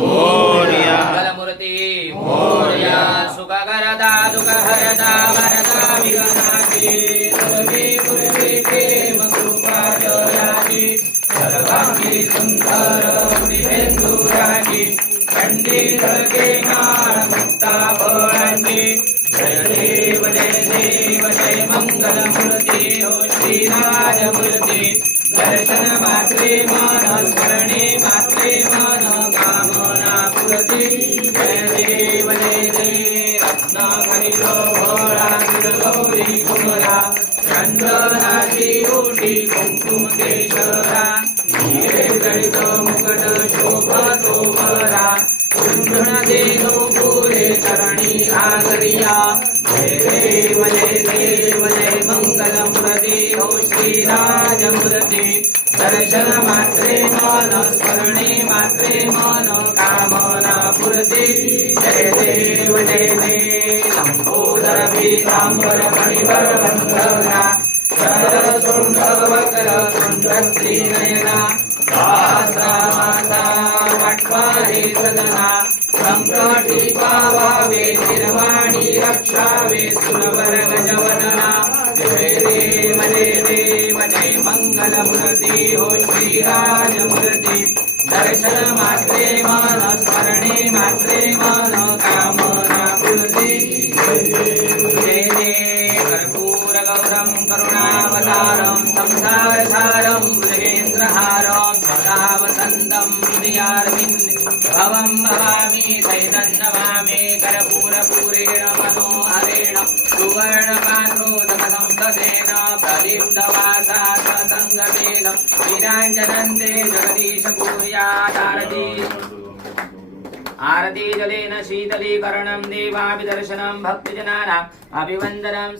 मोर्या। मंगलमूर्ती मोरया। सुखकरता दुःखहरता वरदा विघ्नाची दुर्गे पूर्वे प्रेम कृपा जयाची सर्वांगी सुंदर मृहेंदुराची चंडी माळ मुक्ता जय देव जय देव जय हो श्रीराजमूर्ती। दर्शन मात्रे मन स्मरणे मा श्री कुमरा चंदनाची ओटी कुंकुम केशरा हिरे जळित मुकट शोभतो वरा कुंभण देनो पुरे चरणी घागरिया जय देव जय देव जय मंगल मंगलमूर्ती हो श्रीराज श्रीराजमूर्ती दर्शन मात्रे मन स्मरणे मात्रे मन कामना पुरते जय देव जय देव लंबोदर पीतांबर मणिवर बंधना सरसुंड सदना संकटी पावावे निर्वाणी रक्षावे सुरवर गजवदना जय देव जय देव जय मंगलमूर्ती हो पूर्ती जय देव कर्पूर गौरम करुणावतारम संसारसारम मृगेन्द्रहारम सदा वसन्तं हृदयार्विन् भवं भवामि सैतं नमामि कर्पूरपूरेण मनोहरेण सुवर्णपात्रोदकसंसदेन प्रदीप्तवासा ससङ्गतेन वीराञ्जनन्ते जगदीश कुर्यादारती आरती जलेन शीतलीकरणं देवाभिदर्शनं भक्तजनानाम् अभिवन्दनं